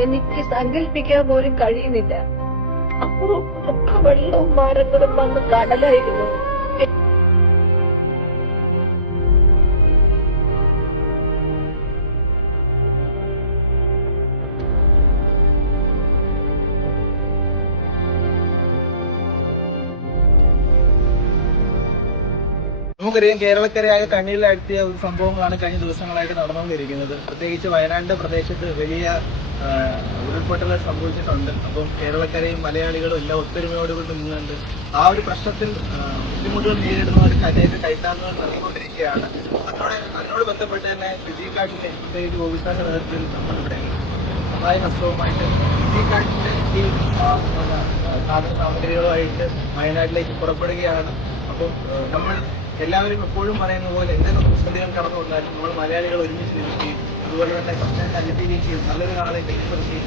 എനിക്ക് സങ്കല്പിക്കാൻ പോലും കഴിയുന്നില്ല. അപ്പുറം വെള്ളവും മരങ്ങളും വന്ന് കടലായിരുന്നു. നമുക്കറിയാം കേരളക്കരയായ കണ്ണീരിലാഴ്ത്തിയ ഒരു സംഭവങ്ങളാണ് കഴിഞ്ഞ ദിവസങ്ങളായിട്ട് നടന്നുകൊണ്ടിരിക്കുന്നത്. പ്രത്യേകിച്ച് വയനാടിന്റെ പ്രദേശത്ത് വലിയ ഉരുൾപൊട്ടൽ സംഭവിച്ചിട്ടുണ്ട്. അപ്പം കേരളക്കരയും മലയാളികളും എല്ലാം ഒത്തൊരുമയോടുകൂടി നിന്നുണ്ട് ആ ഒരു പ്രശ്നത്തിൽ ബുദ്ധിമുട്ടുകൾ നേരിടുന്നവർക്ക് അതിലേക്ക് കൈത്താങ്ങുകൾ നൽകിക്കൊണ്ടിരിക്കുകയാണ്. അതിനോട് ബന്ധപ്പെട്ട് തന്നെ ഫിജിക്കാട്ടിന്റെ പ്രത്യേകിച്ച് ഓഫീസറുടെ നേതൃത്വത്തിൽ നമ്മളിവിടെ സഹായ ഹസ്തവുമായിട്ട് ഫിജിക്കാട്ടിന്റെ ടീം സാധന സാമഗ്രികളുമായിട്ട് വയനാട്ടിലേക്ക് പുറപ്പെടുകയാണ്. അപ്പം നമ്മൾ എല്ലാവരും എപ്പോഴും പറയുന്ന പോലെ എന്തൊക്കെ പ്രതിസന്ധികൾ കടന്നു വന്നാലും നമ്മൾ മലയാളികൾ ഒരുമിച്ച് നിൽക്കുകയും അതുപോലെ തന്നെ പ്രശ്നങ്ങൾ അതിജീവിക്കുകയും നല്ലൊരു നാളെ കെട്ടിപ്പടുക്കുകയും